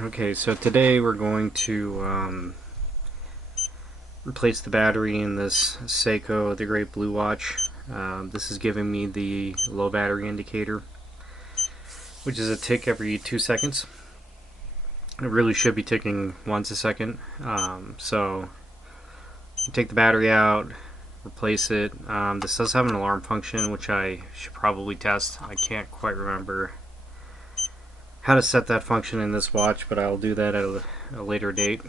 Okay, so today we're going to replace the battery in this Seiko The Great Blue watch. This is giving me the low battery indicator, which is a tick every 2 seconds. It really should be ticking once a second. So you take the battery out, replace it. This does have an alarm function, which I should probably test. I can't quite remember how to set that function in this watch, but I'll do that at a later date.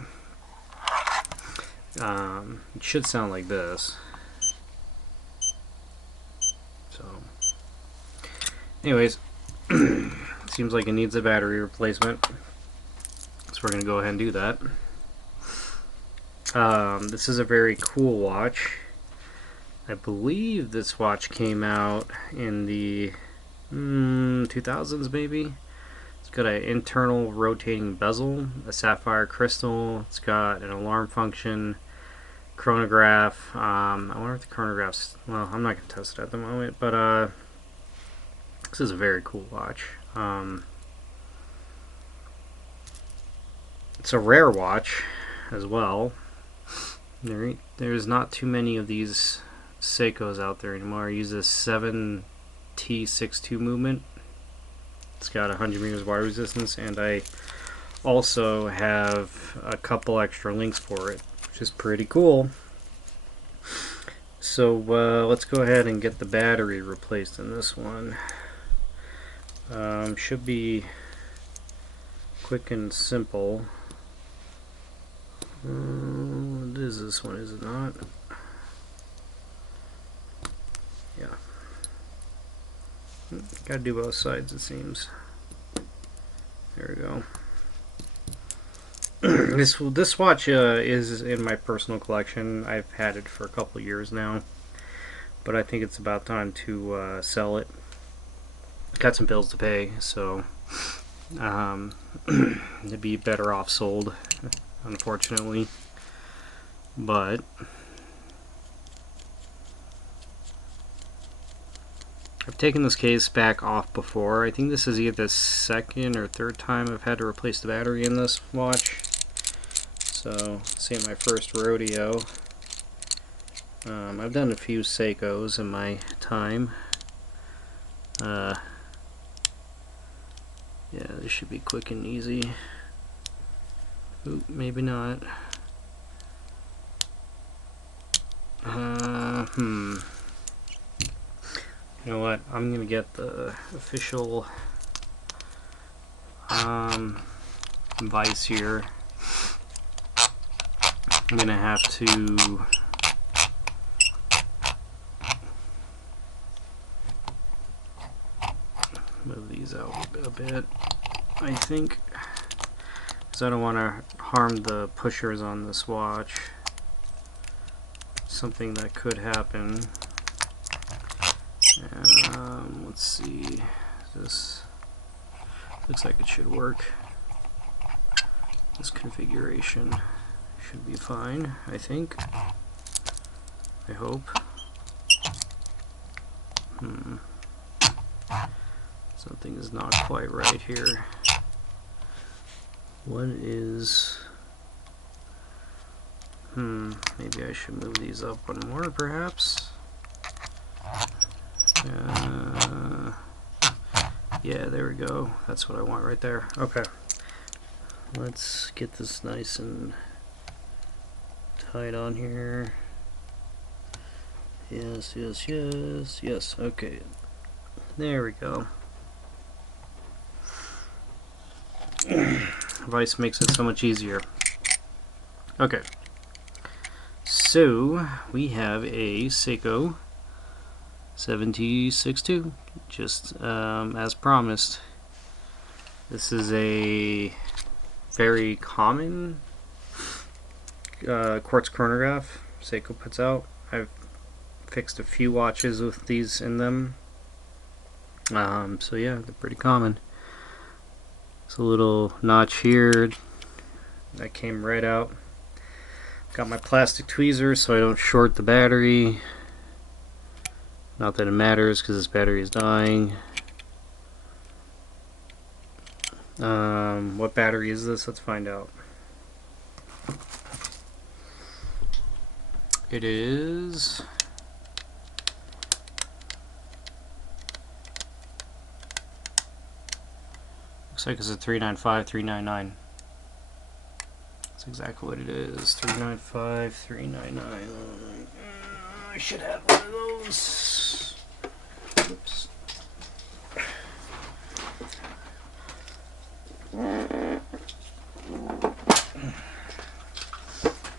It should sound like this. So, anyways, seems like it needs a battery replacement, so we're going to go ahead and do that. This is a very cool watch. I believe this watch came out in the 2000s maybe. It's got an internal rotating bezel, a sapphire crystal. It's got an alarm function, chronograph. I wonder if the chronograph's, well, I'm not going to test it at the moment, but this is a very cool watch. It's a rare watch as well. There's not too many of these Seikos out there anymore. I use this 7T62 movement. It's got 100 meters water resistance, and I also have a couple extra links for it, which is pretty cool. So let's go ahead and get the battery replaced in this one. Should be quick and simple. What is this one? Is it not? Yeah. Gotta do both sides, it seems. There we go. This watch is in my personal collection. I've had it for a couple years now, but I think it's about time to sell it. Got some bills to pay, so it'd be better off sold, unfortunately. But I've taken this case back off before. I think this is either the second or third time I've had to replace the battery in this watch. So, this ain't my first rodeo. I've done a few Seikos in my time. Yeah, this should be quick and easy. Oop, maybe not. You know what? I'm gonna get the official vise here. I'm gonna have to move these out a bit, I think, because I don't want to harm the pushers on this watch. Something that could happen. Let's see. This looks like it should work. This configuration should be fine, I think. I hope. Something is not quite right here. What is... maybe I should move these up one more, perhaps? Yeah, there we go. That's what I want right there. Okay. Let's get this nice and tight on here. Yes, yes, yes, yes. Okay. There we go. Vice makes it so much easier. Okay. So, we have a Seiko 7T62, just as promised. This is a very common quartz chronograph Seiko puts out. I've fixed a few watches with these in them. So yeah, they're pretty common. It's a little notch here that came right out. Got my plastic tweezers so I don't short the battery. Not that it matters because this battery is dying. What battery is this? Let's find out. It is looks like it's a 395399. That's exactly what it is. 395399. I should have one of those. Oops.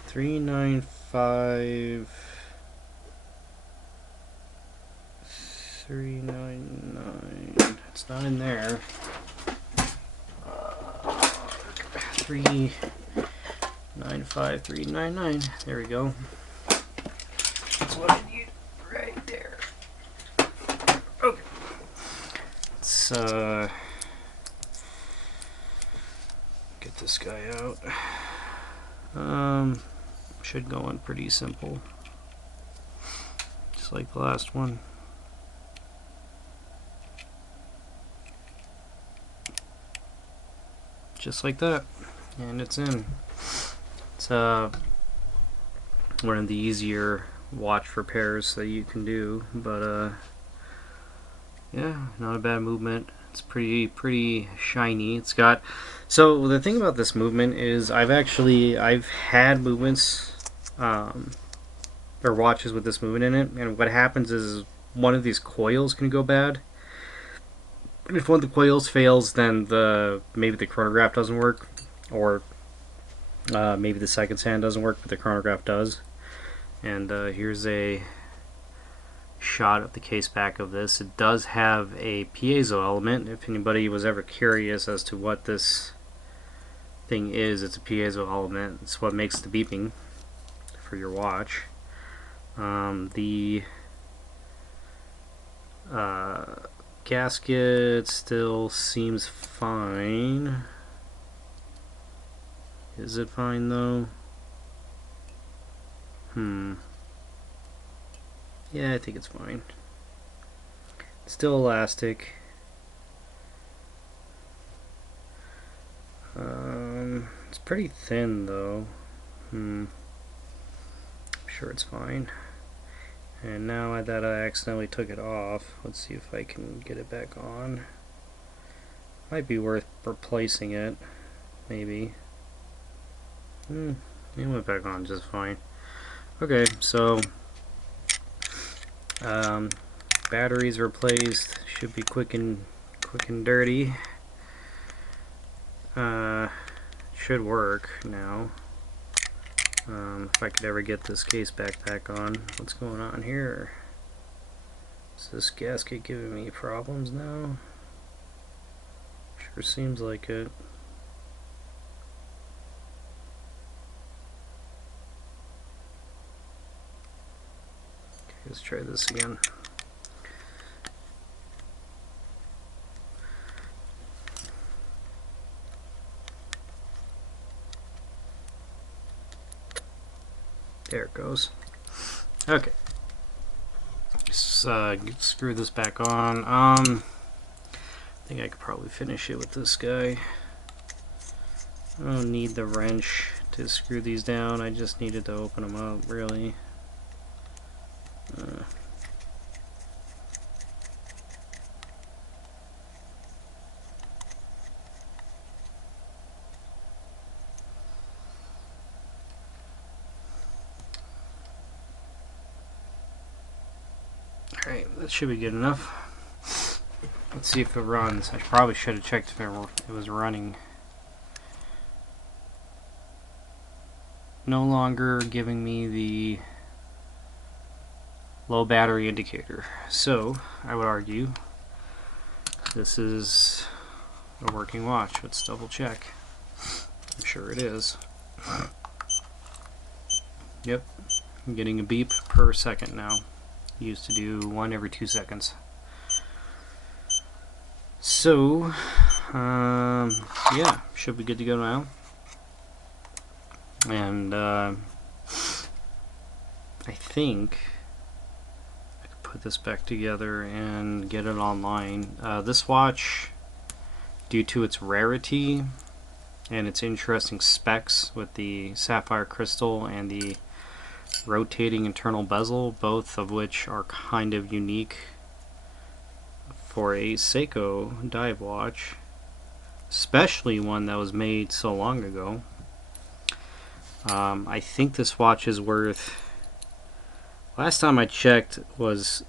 Three nine five 399. It's not in there. 395399. There we go. That's what I need right there. Okay. Let's get this guy out. Should go in pretty simple, just like the last one. Just like that, and it's in. It's one of the easier watch repairs that you can do, but yeah, not a bad movement. It's pretty shiny. It's got, so the thing about this movement is I've had movements or watches with this movement in it, and what happens is one of these coils can go bad. If one of the coils fails, then maybe the chronograph doesn't work, or maybe the seconds hand doesn't work, but the chronograph does. And here's a shot of the case back of this. It does have a piezo element. If anybody was ever curious as to what this thing is, it's a piezo element. It's what makes the beeping for your watch. The gasket still seems fine. Is it fine though? Yeah, I think it's fine. It's still elastic. It's pretty thin though. I'm sure it's fine. And now that I accidentally took it off, let's see if I can get it back on. Might be worth replacing it, maybe. It went back on just fine. Okay, so batteries replaced. Should be quick and dirty. Should work now. If I could ever get this case back on. What's going on here? Is this gasket giving me problems now? Sure seems like it. Okay, let's try this again. There it goes. Okay. Let's screw this back on. I think I could probably finish it with this guy. I don't need the wrench to screw these down. I just needed to open them up, really. Alright, that should be good enough. Let's see if it runs. I probably should have checked if it was running. No longer giving me the low battery indicator. So, I would argue this is a working watch. Let's double check. I'm sure it is. Yep, I'm getting a beep per second now. Used to do one every 2 seconds. So, yeah, should be good to go now. And I think I could put this back together and get it online. This watch due to its rarity and its interesting specs with the sapphire crystal and the rotating internal bezel, both of which are kind of unique for a Seiko dive watch, especially one that was made so long ago. I think this watch is worth, last time I checked was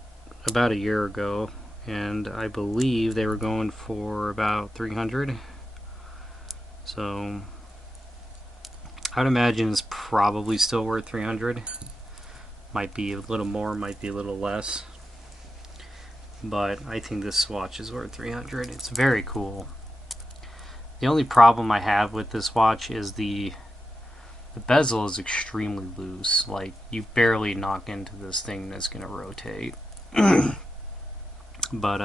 about a year ago, and I believe they were going for about 300. So I'd imagine it's probably still worth 300. Might be a little more, might be a little less, but I think this watch is worth 300. It's very cool. The only problem I have with this watch is the bezel is extremely loose. Like, you barely knock into this thing that's gonna rotate. But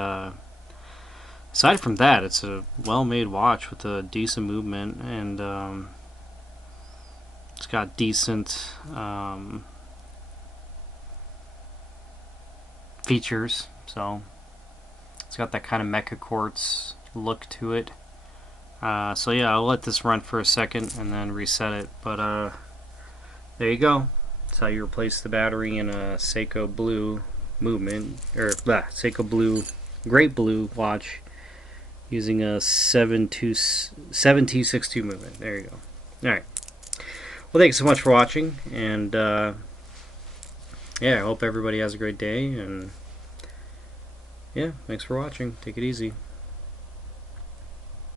aside from that, it's a well-made watch with a decent movement, and it's got decent features. So it's got that kind of mecha quartz look to it. So yeah, I'll let this run for a second and then reset it. But there you go. That's how you replace the battery in a Seiko Blue movement, or Seiko Blue Great Blue watch using a 7262 movement. There you go. Alright. Well, thanks so much for watching, and yeah, I hope everybody has a great day, and yeah, thanks for watching. Take it easy.